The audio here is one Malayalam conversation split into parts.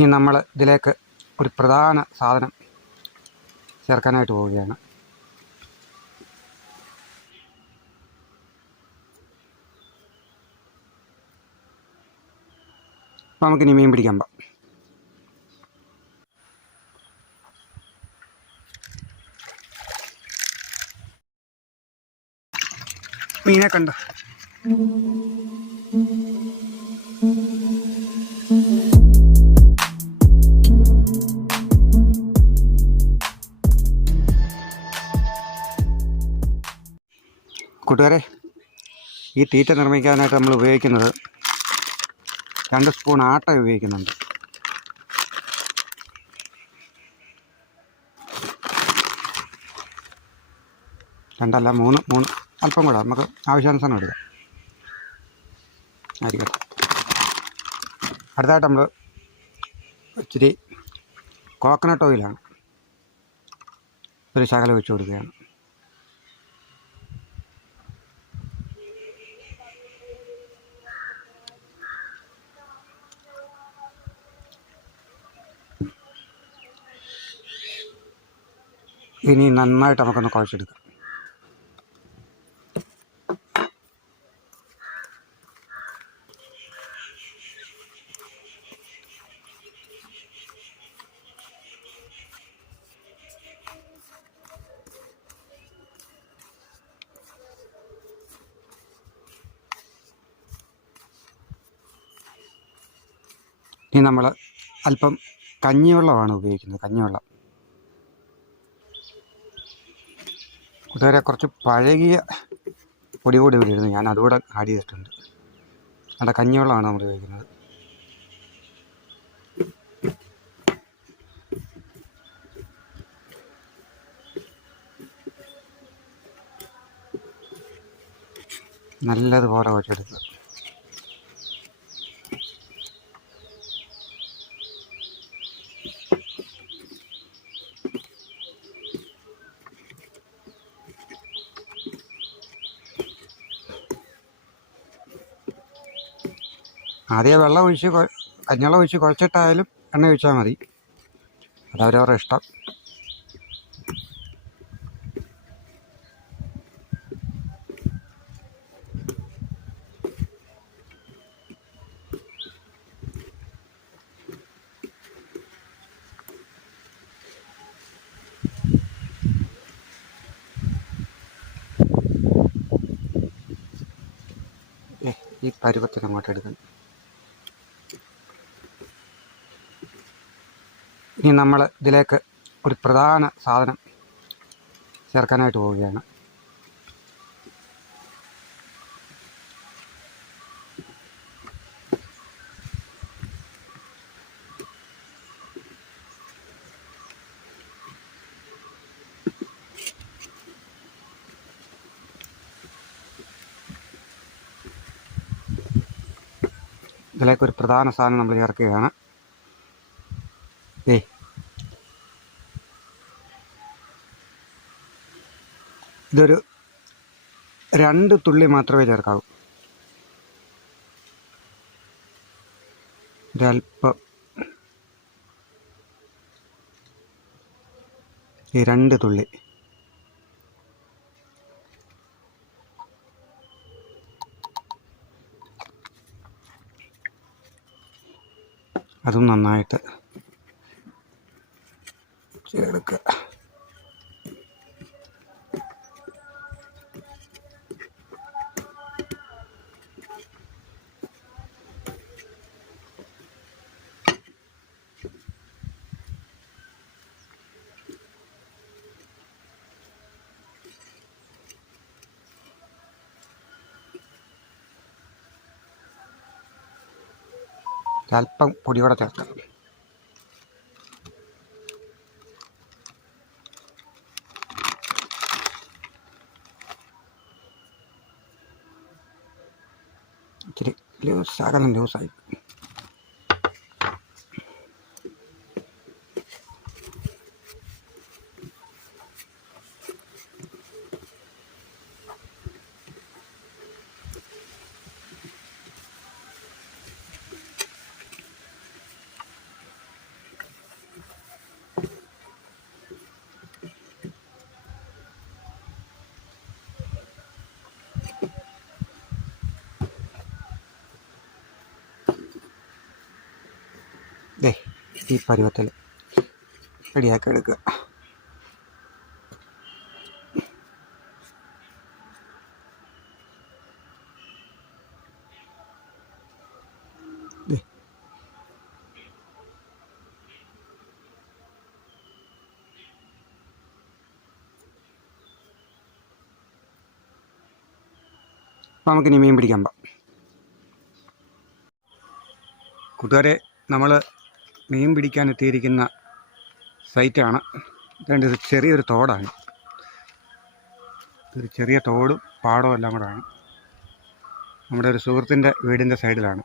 ഇനി നമ്മൾ ഇതിലേക്ക് ഒരു പ്രധാന സാധനം ചേർക്കാനായിട്ട് പോവുകയാണ്. നമുക്ക് നമുക്കിനി മീൻ പിടിക്കാൻ പോകാം മീനെ കണ്ടോ? കൂട്ടുകാരെ ഈ തീറ്റ നിർമ്മിക്കാനായിട്ട് നമ്മൾ ഉപയോഗിക്കുന്നത് രണ്ട് സ്പൂൺ ആട്ട ഉപയോഗിക്കുന്നുണ്ട്. രണ്ടല്ല മൂന്ന് മൂന്ന് അല്പം കൂടെ നമുക്ക് ആവശ്യാനുസരണം എടുക്കാം. ആയിരിക്കട്ടെ. അടുത്തായിട്ട് നമ്മൾ ഇച്ചിരി കോക്കനട്ട് ഓയിലാണ് ഒരു ശകലം ഒഴിച്ചു കൊടുക്കുകയാണ്. ഇനി നന്നായിട്ട് നമുക്കൊന്ന് കുഴച്ചെടുക്കാം. ഇനി നമ്മൾ അല്പം കഞ്ഞിവെള്ളമാണ് ഉപയോഗിക്കുന്നത് കഞ്ഞിവെള്ളം. കൂട്ടുകാരെ കുറച്ച് പഴകിയ പൊടി കൂടി ഇവിടെ ഇരുന്നു ഞാൻ അതുകൂടെ ആഡ് ചെയ്തിട്ടുണ്ട്. അവിടെ കഞ്ഞിവെള്ളമാണ് നമ്മൾ ഉപയോഗിക്കുന്നത്. നല്ലതുപോലെ കുഴച്ചെടുക്കുക ആദ്യം വെള്ളം ഒഴിച്ച് കഞ്ഞിവെള്ളം ഒഴിച്ച് കുഴച്ചിട്ടായാലും എണ്ണ ഒഴിച്ചാൽ മതി. അതവരവരുടെ ഇഷ്ടം. ഈ പരുവത്തിന് അങ്ങോട്ട് എടുക്കണം ഇനി നമ്മൾ ഇതിലേക്ക് ഒരു പ്രധാന സാധനം ചേർക്കാനായിട്ട് പോവുകയാണ്. ഇതിലേക്ക് ഒരു പ്രധാന സാധനം നമ്മൾ ചേർക്കുകയാണ്. ഇതൊരു രണ്ട് തുള്ളി മാത്രമേ ചേർക്കാവൂ. ഒരല്പം ഈ രണ്ട് തുള്ളി. അതും നന്നായിട്ട് അല്പം പൊടിയോടെ ചേർക്കാം. ഇച്ചിരി ലൂസ് ശകലം ലൂസായി. ദേ ഈ പരുവത്തിൽ റെഡിയാക്കി എടുക്കുക നമുക്കിനി മീൻ പിടിക്കാൻ പോകാം കൂട്ടുകാരെ നമ്മൾ മീൻ പിടിക്കാൻ എത്തിയിരിക്കുന്ന സൈറ്റാണ്. ഇത് ചെറിയൊരു തോടാണ്. ഒരു ചെറിയ തോടും പാടവും എല്ലാം കൂടെയാണ് നമ്മുടെ ഒരു സുഹൃത്തിന്റെ വീടിന്റെ സൈഡിലാണ്.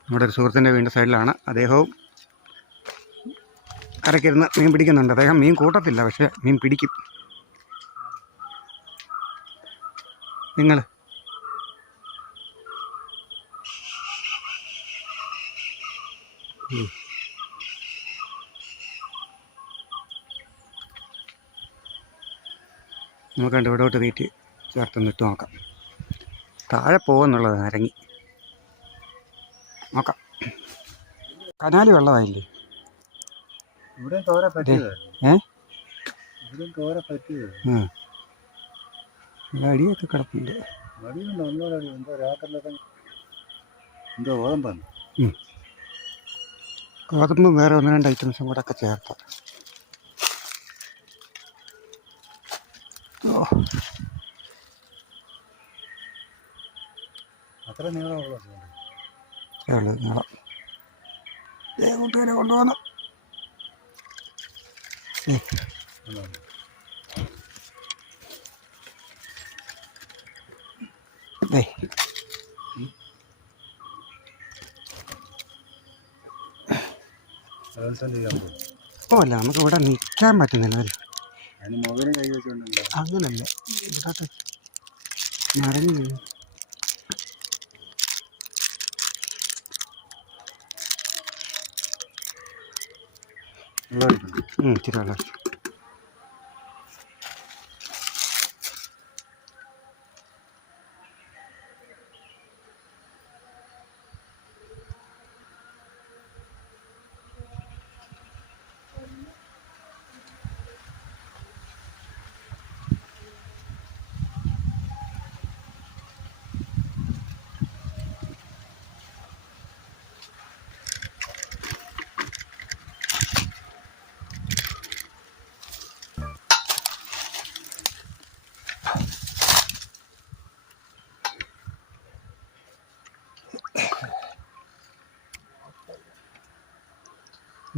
നമ്മുടെ ഒരു സുഹൃത്തിന്റെ വീടിന്റെ സൈഡിലാണ് അദ്ദേഹവും കരക്കിരുന്ന് മീൻ പിടിക്കുന്നുണ്ട്. അദ്ദേഹം മീൻ കൂട്ടത്തില്ല പക്ഷേ മീൻ പിടിക്കും. നിങ്ങൾ നമുക്ക് കണ്ട് ഇവിടോട്ട് തീറ്റി ചേർത്തൊന്ന് ഇട്ട് നോക്കാം. താഴെ പോകുന്നുള്ളത് അരങ്ങി. നോക്കാം. കനാലി വെള്ളമായില്ലേ? ഇവിടെ തോര പറ്റിയത് ഏ? ഇവിടെ തോര പറ്റിയത് ആ. ഇവിടെ അടിയൊക്കെ കിടപ്പുണ്ട്. ഒന്നോടടി എന്തോ രാത്രിയിലൊക്കെ എന്തോ പറഞ്ഞു ഗോതമ്പും വേറെ ഒന്ന് രണ്ട് ഐറ്റംസും കൂടെ ഒക്കെ ചേർത്ത് ഓ. അത്ര നീളമുള്ള ഉള്ളു നീളം. ദേ കൂട്ടുകാരെ കൊണ്ടുപോകണം ഏ, അല്ല നമുക്ക് ഇവിടെ നിൽക്കാൻ പറ്റുന്നില്ല വെച്ചുകൊണ്ടുണ്ടോ അങ്ങനല്ല. ഇവിടെ നിറഞ്ഞു വീഴും.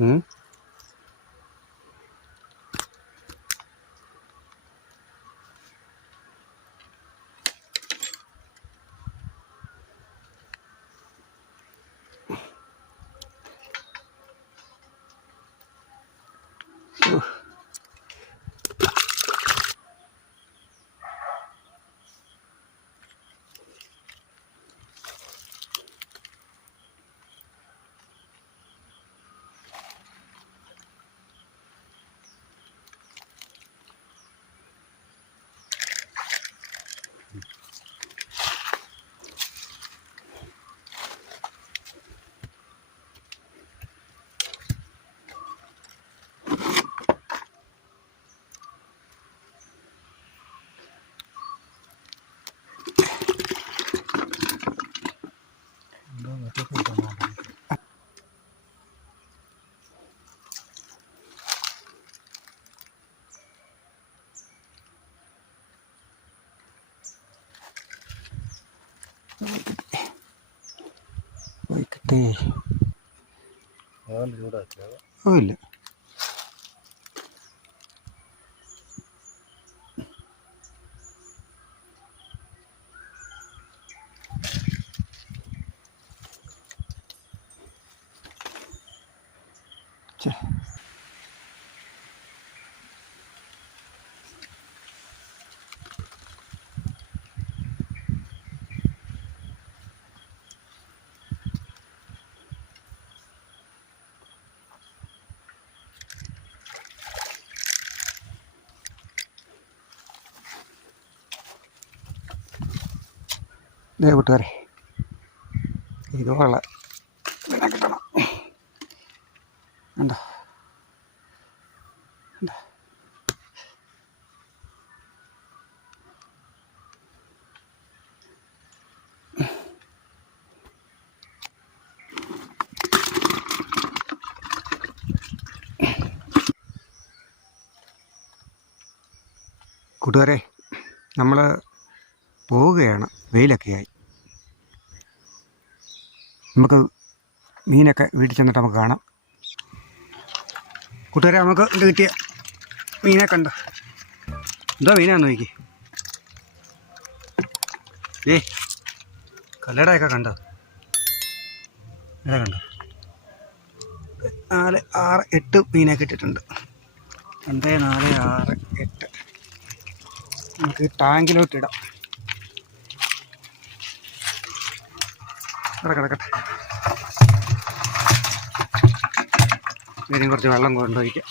വെള്ളം ഇല്ല ദേ കൂട്ടുകാരെ ഇതുപോലുള്ള ഇതിനെ കിട്ടണം. ഉണ്ടോ? കൂട്ടുകാരെ നമ്മൾ പോവുകയാണ്. വെയിലൊക്കെയായി. നമുക്ക് മീനൊക്കെ വീട്ടിൽ ചെന്നിട്ട് നമുക്ക് കാണാം. കൂട്ടുകാരെ നമുക്ക് ഇത് കിട്ടിയ മീനെ കണ്ടോ? എന്തോ മീനാന്ന് നോക്കി. ഏ കല്ലടയൊക്കെ കണ്ടോ? ഇതാ കണ്ടോ? നാല് ആറ് എട്ട് മീനെ കിട്ടിയിട്ടുണ്ട്. രണ്ട് നാല് ആറ് എട്ട്. നമുക്ക് ടാങ്കിലോട്ട് ഇടാം. കിടക്കട്ടെ ഇതിനും കുറച്ച് വെള്ളം കൊണ്ടുപോയിക്കാം